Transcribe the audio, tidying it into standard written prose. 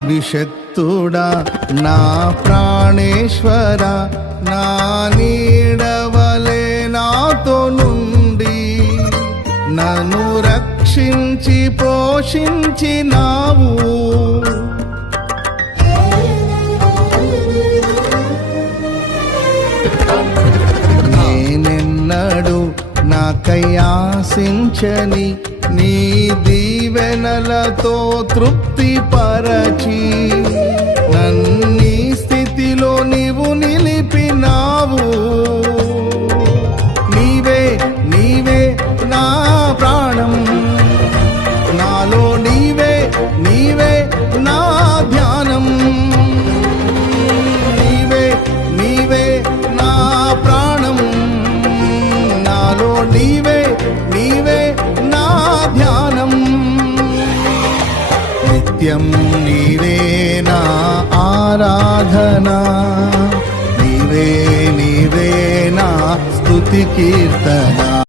విషక్తుడా నా ప్రాణేశ్వర, నా నీడవలే నాతో నుండి నన్ను రక్షించి పోషించినావు. నేనెన్నడు నాకై ఆశించని నీ దీవెనలతో తృప్తి పరచి నన్నీ స్థితిలో నీవు నిలిపినావు. నీవే నీవే నా ప్రాణం, నాలో నీవే నీవే నా ధ్యానం. నీవే నీవే నా ప్రాణం, నాలో నీవే నీవే నా ధ్యానం. నిత్యం నీవే నా ఆరాధన, నీవే నీవే నా స్తుతి కీర్తన.